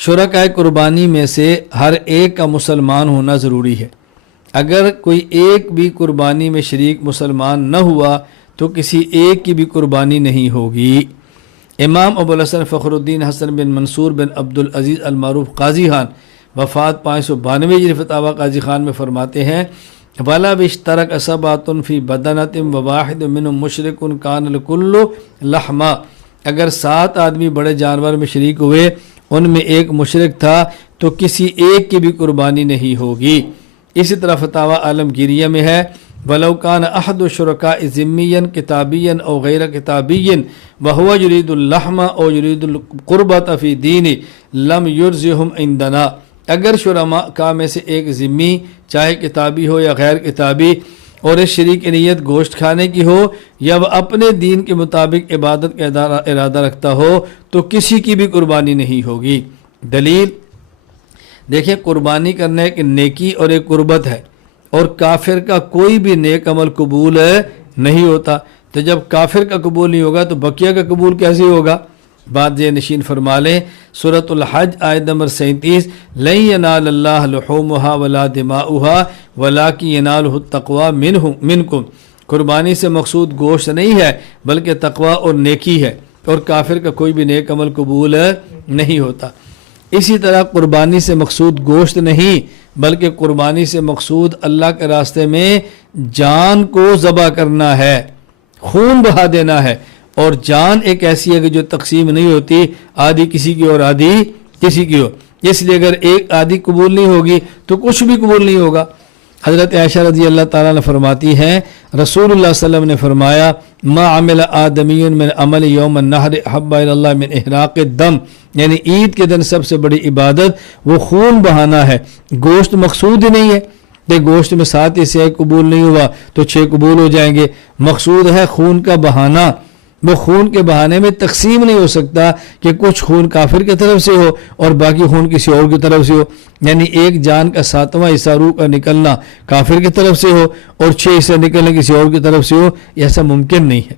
شرکائے قربانی میں سے ہر ایک کا مسلمان ہونا ضروری ہے۔ اگر کوئی ایک بھی قربانی میں شریک مسلمان نہ ہوا تو کسی ایک کی بھی قربانی نہیں ہوگی۔ امام ابو الحسن فخر الدین حسن بن منصور بن عبدالعزیز المعروف قاضی خان وفات 592 ہجری فتاوی قاضی خان میں فرماتے ہیں وَلَا بِشْتَرَكَ سَبْعَةٌ فِي بَدَنَةٍ وَوَاحِدٌ مِّنْهُمْ مُشْرِكٌ كَانَ الْكُلُّ لَحْمًا، اگر 7 آدمی بڑے جانور میں شریک ہوئے ان میں ایک مشرک تھا تو کسی ایک کی بھی قربانی نہیں ہوگی۔ اسی طرح فتاوی عالمگیریہ میں ہے وَلَوْ كَانَ أَحَدُ الشُّرَكَاءِ ذِمِّيًّا كِتَابِيًّا أَوْ غَيْرَ كِتَابِيٍّ وَهُوَ يُرِيدُ اللَّحْمَ أَوْ يُرِيدُ الْقُرْبَةَ فِي دِينِ لَمْ يُرْزِهُمْ عِنْدَنَا، اگر شرکاء میں سے ایک ذمی چاہے کتابی ہو یا غیر کتابی اور اس شریک نیت گوشت کھانے کی ہو یا وہ اپنے دین کے مطابق عبادت کا ارادہ رکھتا ہو تو کسی کی بھی قربانی نہیں ہوگی۔ دلیل دیکھیں، قربانی کرنا ایک نیکی اور ایک قربت ہے، اور کافر کا کوئی بھی نیک عمل قبول نہیں ہوتا، تو جب کافر کا قبول نہیں ہوگا تو بقیہ کا قبول کیسے ہوگا؟ بات یہ نشین فرما لیں، سورۃ الحج آیت نمبر 37 لَن يَنَالَ اللَّهَ لُحُومُهَا وَلَا دِمَاؤُهَا وَلَٰكِن يَنَالُهُ التَّقْوَىٰ مِنْكُمْ، قربانی سے مقصود گوشت نہیں ہے بلکہ تقوی اور نیکی ہے، اور کافر کا کوئی بھی نیک عمل قبول نہیں ہوتا۔ اسی طرح قربانی سے مقصود گوشت نہیں بلکہ قربانی سے مقصود اللہ کے راستے میں جان کو ذبح کرنا ہے، خون بہا دینا ہے، اور جان ایک ایسی ہے کہ جو تقسیم نہیں ہوتی، آدھی کسی کی اور آدھی کسی کی ہو، اس لیے اگر ایک آدھی قبول نہیں ہوگی تو کچھ بھی قبول نہیں ہوگا۔ حضرت عائشہ رضی اللہ تعالیٰ عنہ فرماتی ہیں رسول اللہ صلی اللہ علیہ وسلم نے فرمایا ما عمل آدمی من عمل یوم النحر احب الی اللہ من احراق الدم، یعنی عید کے دن سب سے بڑی عبادت وہ خون بہانا ہے، گوشت مقصود ہی نہیں ہے کہ گوشت میں 7 حصے قبول نہیں ہوا تو 6 قبول ہو جائیں گے، مقصود ہے خون کا بہانا۔ وہ خون کے بہانے میں تقسیم نہیں ہو سکتا کہ کچھ خون کافر کی طرف سے ہو اور باقی خون کسی اور کی طرف سے ہو، یعنی ایک جان کا 7واں حصہ روح کا نکلنا کافر کی طرف سے ہو اور 6 حصے نکلنے کسی اور کی طرف سے ہو، ایسا ممکن نہیں ہے۔